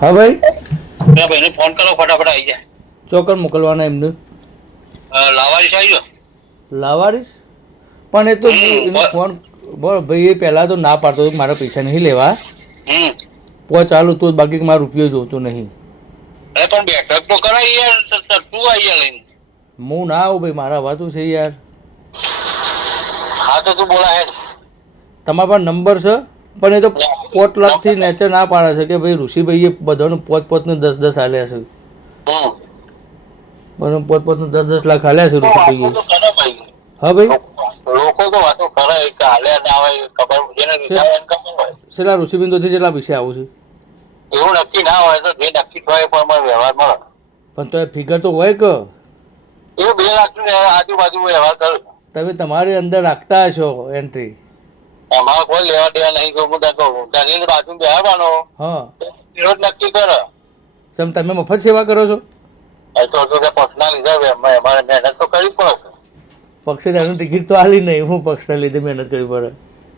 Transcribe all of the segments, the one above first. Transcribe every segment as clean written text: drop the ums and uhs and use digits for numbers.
હા ભાઈ, ભાઈને ફોન કરો, ફટાફટ આવી જાય. ચોકર મોકલવાના એમને લાવારીસ આવી જાઓ. લાવારીસ? પણ એ તો એનો ફોન બોલ ભાઈ, એ પહેલાં તો ના પાડતો હતો કે મારા પૈસા નહીં લેવા. ચાલુ તો બાકી મારો રૂપિયો જોતો નહીં. અરે પણ બેઠક તો કરાય યાર, તું આવી જા લઈને. હું ના આવું ભાઈ, મારા વાતું છે યાર. હા તો તું બોલા હે. તમારા પાસે નંબર છે? પણ એ તો 5 લાખથી નેચર ના પાડે છે કે ભાઈ ઋષિભાઈએ બધાનું 5-5 ને 10-10 હાલ્યા છે. બધાનું 5-5 ને 10-10 લાખ હાલ્યા છે ઋષિભાઈએ. હા ભાઈ, લોકો તો વાતો કરે કે હાલ્યા ના હોય, ખબર જેને લીધા હોય ખબર હોય. છેલ્લા ઋષિબિંદુથી જેટલા પૈસા આવું છે એવું નક્કી ના હોય તો જે નક્કી થાય પણ વ્યવહાર મળે. પણ તો એ ફિગર તો હોય કે એવું 2 લાખ આજુબાજુ વ્યવહાર કરો. તમે તમારી અંદર રાખતા હશો એન્ટ્રી. એમાં કોઈ લેવા દેવા નહીં. જો હું કહું ધની બાજુ બેહવાનો, હા, રોજ નક્કી કરો. સમ તમે મફત સેવા કરો છો? તો પક્ષના લીધે અમારે મહેનત તો કરવી પડે. પક્ષે ટિકિટ તો હાલી નહીં, હું પક્ષના લીધે મહેનત કરવી પડે.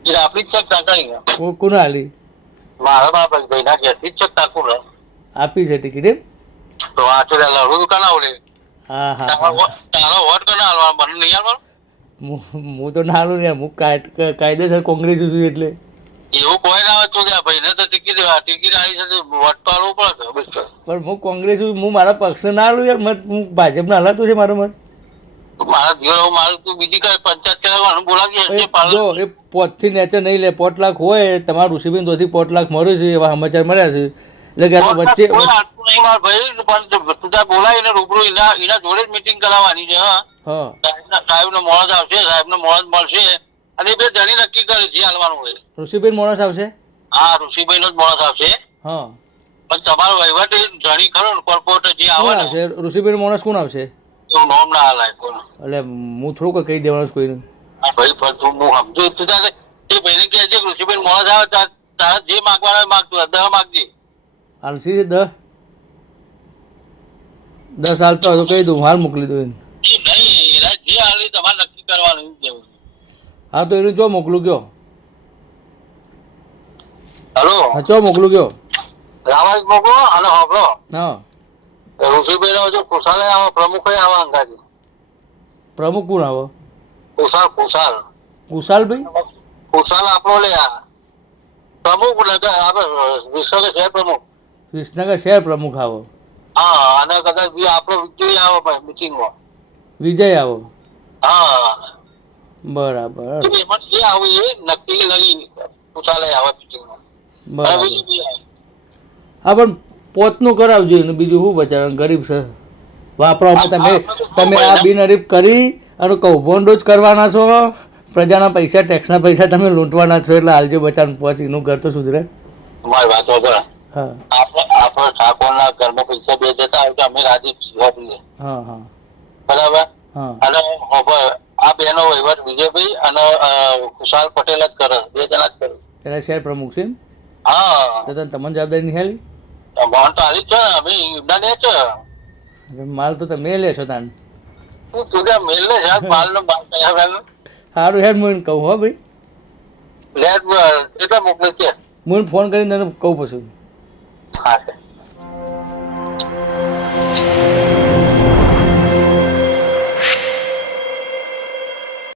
એ આપણી જ ચક ટાંકાઈ કોને હાલી? મારા બાપ ભાઈના ઘેરથી જ ચક ટાંકું ને આપી છે ટિકિટ એમ? તો આ તો લડવું કાના આવડે. હા હા, તારો વોટ કોને હાલવાનો? મને નહીં હાલવાનો. હું તો ના હાલું યાર, હું કાયદેસર કોંગ્રેસ છું એટલે. એવું કોઈ ના હોય તો ભાઈને તો ટિકિટ આવી છે, વોટ તો હાલવું પડે. પણ હું કોંગ્રેસ છું, હું મારા પક્ષને ના હાલું યાર. મત હું ભાજપને હલાતું છે મારો મત. મારા જીવન મારું તું બીજી કઈ પંચાયત ચલાવવાનું બોલાવી. જો એ 5 થી નેચર નહીં લે, 5 લાખ હોય તમારું ઋષિબેન તોથી 5 લાખ મળે છે એવા સમાચાર મળ્યા છે. એટલે વચ્ચે નહીં માર ભાઈ, પણ તું બોલાવીને રૂબરૂ એના જોડે જ મીટિંગ કરાવવાની છે. હા, સાહેબ નો મોડસ આવશે, સાહેબ નો મોડસ મળશે અને બે ધણી નક્કી કરે જે હાલવાનું હોય. ઋષિબેન મોણસ આવશે? હા, ઋષિભાઈ નો જ મોડસ આવશે. હા, પણ તમારો વહીવટ ધણી ખરો ને, કોર્પોરેટર જે આવે છે ઋષિબેન મોણસ કોણ આવશે? એવું નામ ના હાલાય કોણ. એટલે હું થોડુંક કહી દેવાનું કોઈને. હા ભાઈ, પણ તું હું સમજુ તું તારે એ ભાઈને કહે છે ઋષિબેન મોડસ આવે તારે જે માગવાના માગતું 10 માગજે. હાલસી છે 10 હાલતો હોય તો કહી દઉં, હાલ મોકલી દઉં એને. નહીં, એના જે હાલી તમારે નક્કી કરવાનું કેવું. હા તો એને ચો મોકલું કયો? હલો, હા ચો મોકલું કયો? રામાજ મોકલો અને હોબળો. હા, ઋષિભાઈ નો જો કુશાલે આવો, પ્રમુખ આવે અંગાજી. પ્રમુખ કોણ આવો? કુશાલ. કુશાલભાઈ? કુશાલ આપણો લે પ્રમુખ વિશ્વ શહેર પ્રમુખ. વિસનગર શહેર પ્રમુખ આવો? હા, અને કદાચ આપણો વિજય આવો મિટિંગમાં. વિજય આવો? હા, બરાબર. જે આવું એ નક્કી લઈ કુશાલે આવે મિટિંગમાં. બરાબર. હા પણ પોતનું કરાવજો એને, બીજું શું બચારા ગરીબ છે વાપરવા. તમે આ બિનહરીફ કરી અને કૌભાંડો જ કરવાના છો. પ્રજાના પૈસા, ટેક્સના પૈસા તમે લૂંટવાના છો. એટલે હાલજો બચારાનું પહોંચી એનું ઘર તો સુધરે. મારી વાત વગર આપણે ઠાકોરના ઘરમાં પૈસા બે જતા હોય તો અમે રાજી છીએ. હા હા, બરાબર. અને આ બેનો વહીવટ વિજયભાઈ અને ખુશાલ પટેલ જ કરે, 2 જણા જ કરે. એના શહેર પ્રમુખ છે? હા. તો તમને જવાબદારી નહીં હાલી? મોહન તો હાલી જ છે ને, અમે ઈમડા લે છે. માલ તો તમે લેશો તાન. તું ત્યાં મેલ ને છે માલ નો માલ કયા સારું હેડ હું કહું. હો ભાઈ, લેટ કેટલા મોકલે છે? હું ફોન કરીને તને કહું પછી. હા.